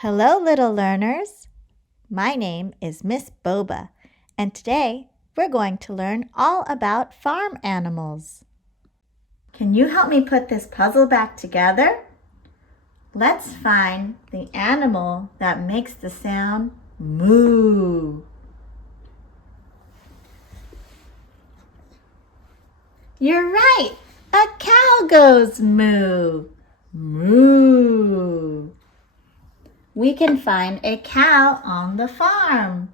Hello, little learners. My name is Miss Boba, and today we're going to learn all about farm animals. Can you help me put this puzzle back together? Let's find the animal that makes the sound moo. You're right. A cow goes moo. Moo. We can find a cow on the farm.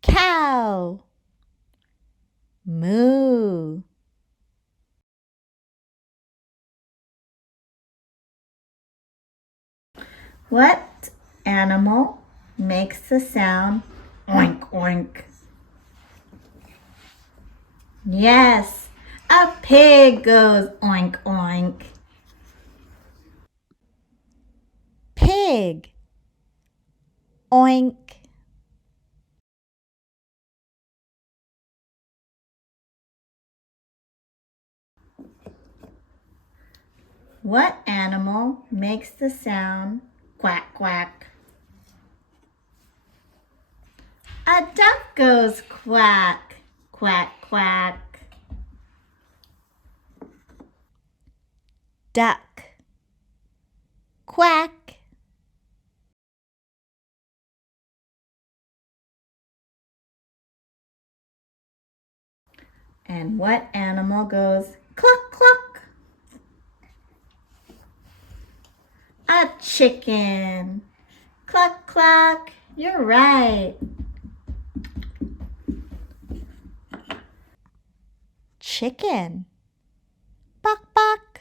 Cow. Moo. What animal makes the sound oink oink? Yes, a pig goes oink oink. Pig. Oink. What animal makes the sound quack quack? A duck goes quack, quack quack. Duck. Quack. And what animal goes cluck cluck? A chicken. Cluck cluck. You're right. Chicken. Buck buck.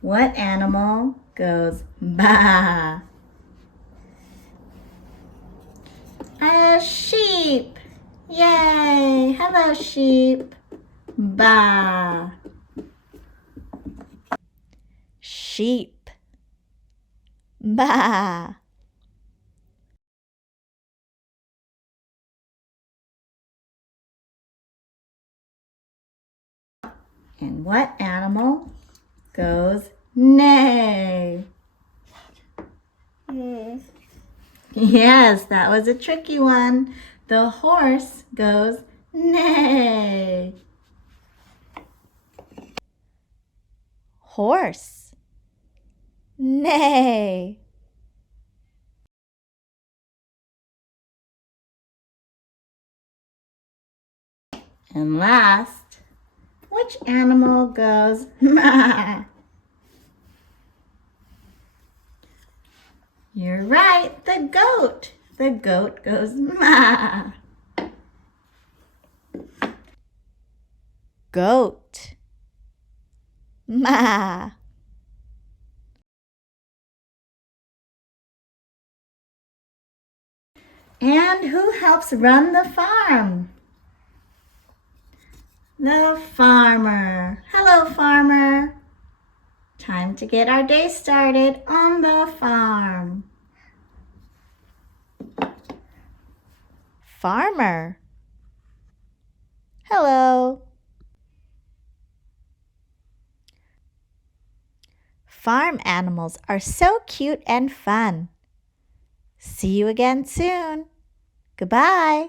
What animal goes baa? A sheep. Yay! Hello, sheep. Baa. Sheep. Baa. And what animal goes neigh? Yes, that was a tricky one. The horse goes neigh. Horse. Neigh. And last, which animal goes ma? You're right, the goat. The goat goes ma. Goat. Ma. And who helps run the farm? The farmer. Hello, farmer. Time to get our day started on the farm. Farmer. Hello. Farm animals are so cute and fun. See you again soon. Goodbye.